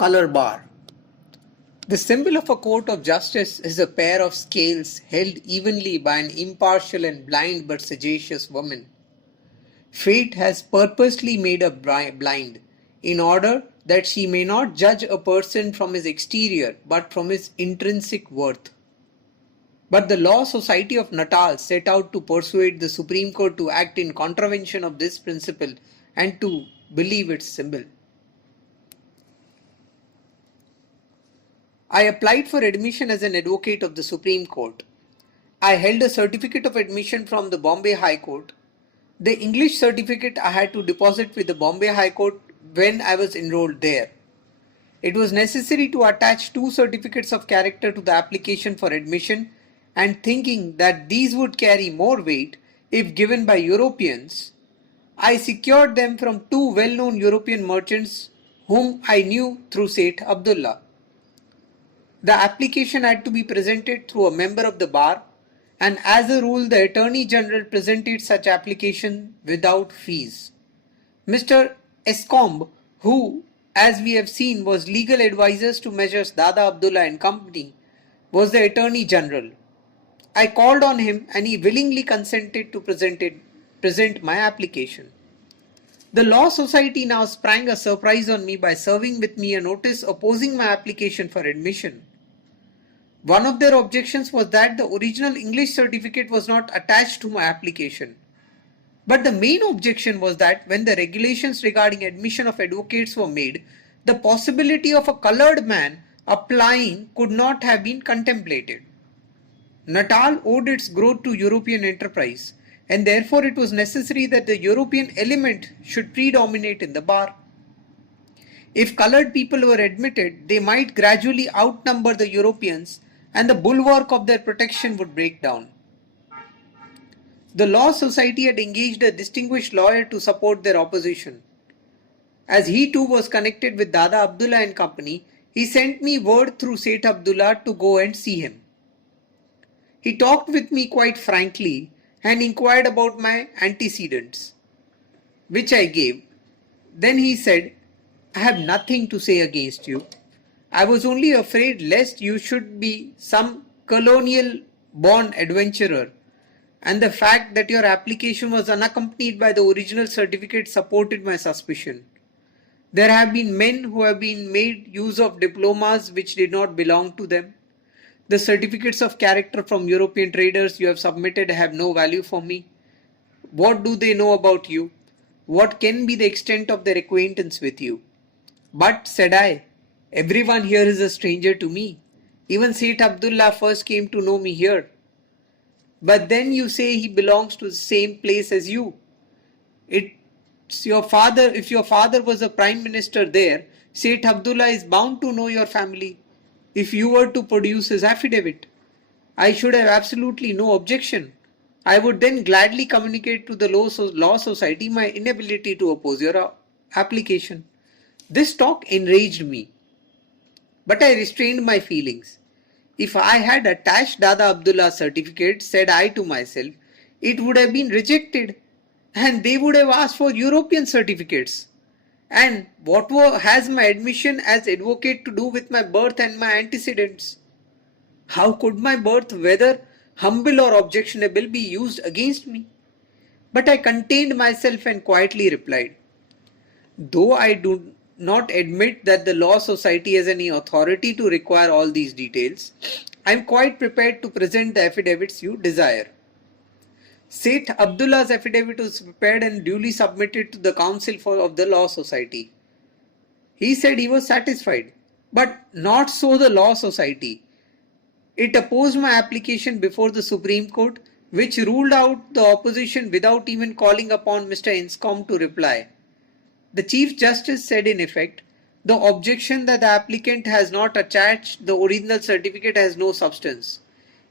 Color bar. The symbol of a court of justice is a pair of scales held evenly by an impartial and blind but sagacious woman. Fate has purposely made her blind, in order that she may not judge a person from his exterior but from his intrinsic worth. But the Law Society of Natal set out to persuade the Supreme Court to act in contravention of this principle and to believe its symbol. I applied for admission as an advocate of the Supreme Court. I held a certificate of admission from the Bombay High Court. The English certificate I had to deposit with the Bombay High Court when I was enrolled there. It was necessary to attach 2 certificates of character to the application for admission, and thinking that these would carry more weight if given by Europeans, I secured them from 2 well-known European merchants whom I knew through Seth Abdullah. The application had to be presented through a member of the bar, and as a rule the Attorney General presented such application without fees. Mr. Escombe, who, as we have seen, was legal advisors to Messrs. Dada Abdullah and Company, was the Attorney General. I called on him and he willingly consented to present my application. The Law Society now sprang a surprise on me by serving with me a notice opposing my application for admission. One of their objections was that the original English certificate was not attached to my application. But the main objection was that when the regulations regarding admission of advocates were made, the possibility of a coloured man applying could not have been contemplated. Natal owed its growth to European enterprise, and therefore it was necessary that the European element should predominate in the bar. If coloured people were admitted, they might gradually outnumber the Europeans and the bulwark of their protection would break down. The Law Society had engaged a distinguished lawyer to support their opposition. As he too was connected with Dada Abdullah and Company, he sent me word through Seth Abdullah to go and see him. He talked with me quite frankly and inquired about my antecedents, which I gave. Then he said, "I have nothing to say against you. I was only afraid lest you should be some colonial-born adventurer, and the fact that your application was unaccompanied by the original certificate supported my suspicion. There have been men who have been made use of diplomas which did not belong to them. The certificates of character from European traders you have submitted have no value for me. What do they know about you? What can be the extent of their acquaintance with you? But, said I, everyone here is a stranger to me. Even Seth Abdullah first came to know me here. But then you say he belongs to the same place as you. It's your father. If your father was a prime minister there, Seth Abdullah is bound to know your family. If you were to produce his affidavit, I should have absolutely no objection. I would then gladly communicate to the Law Society my inability to oppose your application." This talk enraged me, but I restrained my feelings. If I had attached Dada Abdullah's certificate, said I to myself, it would have been rejected and they would have asked for European certificates. And what has my admission as advocate to do with my birth and my antecedents? How could my birth, whether humble or objectionable, be used against me? But I contained myself and quietly replied, "Though I do not admit that the Law Society has any authority to require all these details, I am quite prepared to present the affidavits you desire." Seth Abdullah's affidavit was prepared and duly submitted to the Council of the Law Society. He said he was satisfied, but not so the Law Society. It opposed my application before the Supreme Court, which ruled out the opposition without even calling upon Mr. Enscombe to reply. The Chief Justice said in effect, the objection that the applicant has not attached the original certificate has no substance.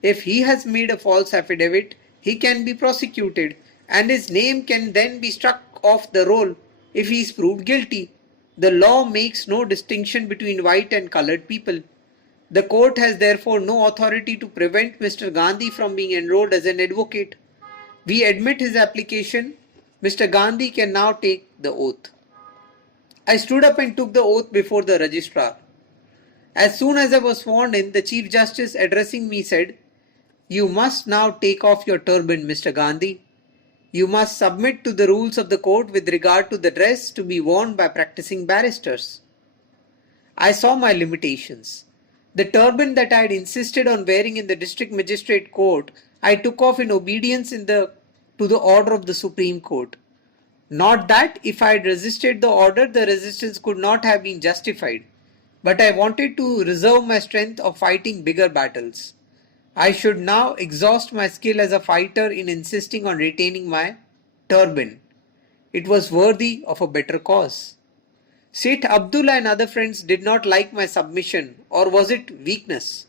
If he has made a false affidavit, he can be prosecuted and his name can then be struck off the roll if he is proved guilty. The law makes no distinction between white and coloured people. The court has therefore no authority to prevent Mr. Gandhi from being enrolled as an advocate. We admit his application. Mr. Gandhi can now take the oath. I stood up and took the oath before the registrar. As soon as I was sworn in, the Chief Justice addressing me said, "You must now take off your turban, Mr. Gandhi. You must submit to the rules of the court with regard to the dress to be worn by practicing barristers." I saw my limitations. The turban that I had insisted on wearing in the district magistrate court, I took off in obedience to the order of the Supreme Court. Not that if I had resisted the order, the resistance could not have been justified, but I wanted to reserve my strength of fighting bigger battles. I should now exhaust my skill as a fighter in insisting on retaining my turban. It was worthy of a better cause. Sheikh Abdullah and other friends did not like my submission, or was it weakness?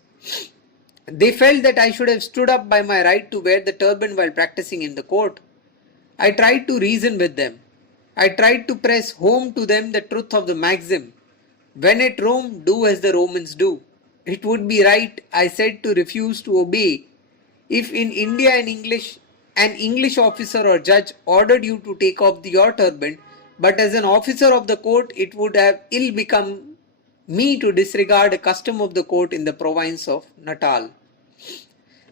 They felt that I should have stood up by my right to wear the turban while practicing in the court. I tried to reason with them. I tried to press home to them the truth of the maxim, "When at Rome, do as the Romans do." It would be right, I said, to refuse to obey if in India an English officer or judge ordered you to take off your turban, but as an officer of the court it would have ill become me to disregard a custom of the court in the province of Natal.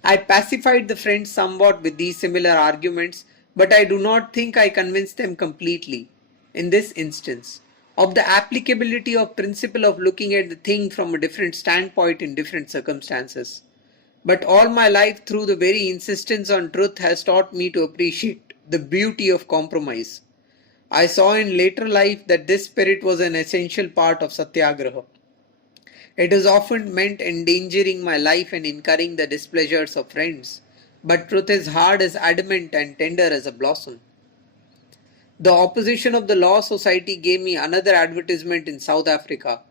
I pacified the friends somewhat with these similar arguments, but I do not think I convinced them completely, in this instance, of the applicability of principle of looking at the thing from a different standpoint in different circumstances. But all my life through the very insistence on truth has taught me to appreciate the beauty of compromise. I saw in later life that this spirit was an essential part of Satyagraha. It has often meant endangering my life and incurring the displeasures of friends, but truth is hard as adamant and tender as a blossom. The opposition of the Law Society gave me another advertisement in South Africa.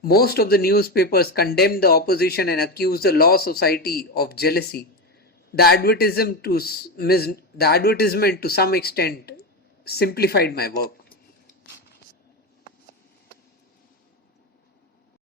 Most of the newspapers condemned the opposition and accused the Law Society of jealousy. The advertisement to some extent simplified my work.